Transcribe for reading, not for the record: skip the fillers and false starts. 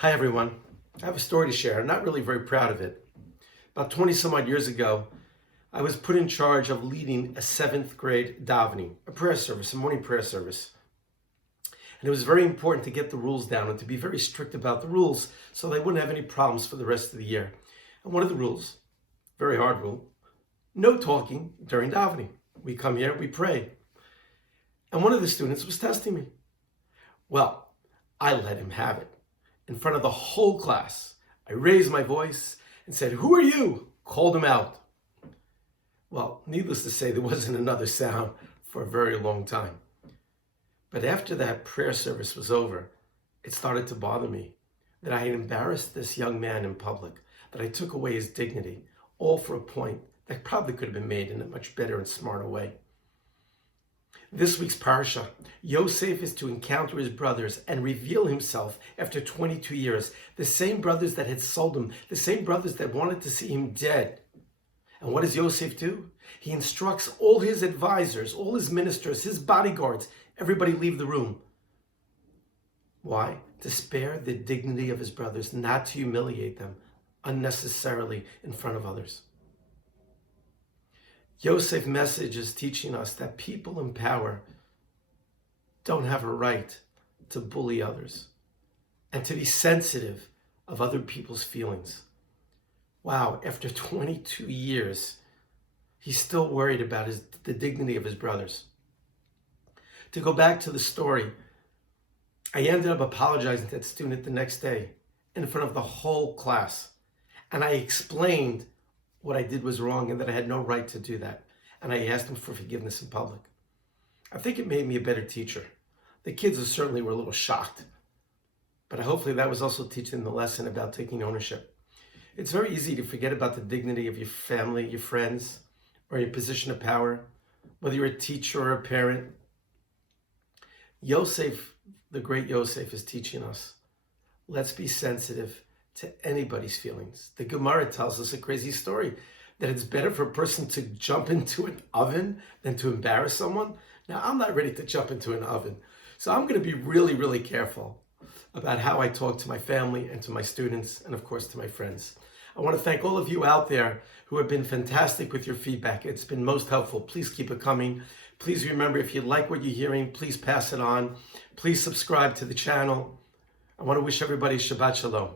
Hi everyone. I have a story to share. I'm not really very proud of it. About 20 some odd years ago, I was put in charge of leading a 7th grade davening, a prayer service, a morning prayer service. And it was very important to get the rules down and to be very strict about the rules so they wouldn't have any problems for the rest of the year. And one of the rules, very hard rule, no talking during davening. We come here, we pray. And one of the students was testing me. Well, I let him have it. In front of the whole class, I raised my voice and said, "Who are you?" Called him out. Well, needless to say, there wasn't another sound for a very long time. But after that prayer service was over, it started to bother me that I had embarrassed this young man in public, that I took away his dignity, all for a point that probably could have been made in a much better and smarter way. This week's parasha, Yosef is to encounter his brothers and reveal himself after 22 years. The same brothers that had sold him, the same brothers that wanted to see him dead. And what does Yosef do? He instructs all his advisors, all his ministers, his bodyguards, everybody leave the room. Why? To spare the dignity of his brothers, not to humiliate them unnecessarily in front of others. Yosef's message is teaching us that people in power don't have a right to bully others and to be sensitive of other people's feelings. Wow, after 22 years, he's still worried about the dignity of his brothers. To go back to the story, I ended up apologizing to that student the next day in front of the whole class. And I explained what I did was wrong and that I had no right to do that. And I asked him for forgiveness in public. I think it made me a better teacher. The kids certainly were a little shocked, but hopefully that was also teaching them the lesson about taking ownership. It's very easy to forget about the dignity of your family, your friends, or your position of power, whether you're a teacher or a parent. Yosef, the great Yosef, is teaching us, let's be sensitive to anybody's feelings. The Gemara tells us a crazy story, that it's better for a person to jump into an oven than to embarrass someone. Now, I'm not ready to jump into an oven, so I'm going to be really, really careful about how I talk to my family and to my students and, of course, to my friends. I want to thank all of you out there who have been fantastic with your feedback. It's been most helpful. Please keep it coming. Please remember, if you like what you're hearing, please pass it on. Please subscribe to the channel. I want to wish everybody Shabbat Shalom.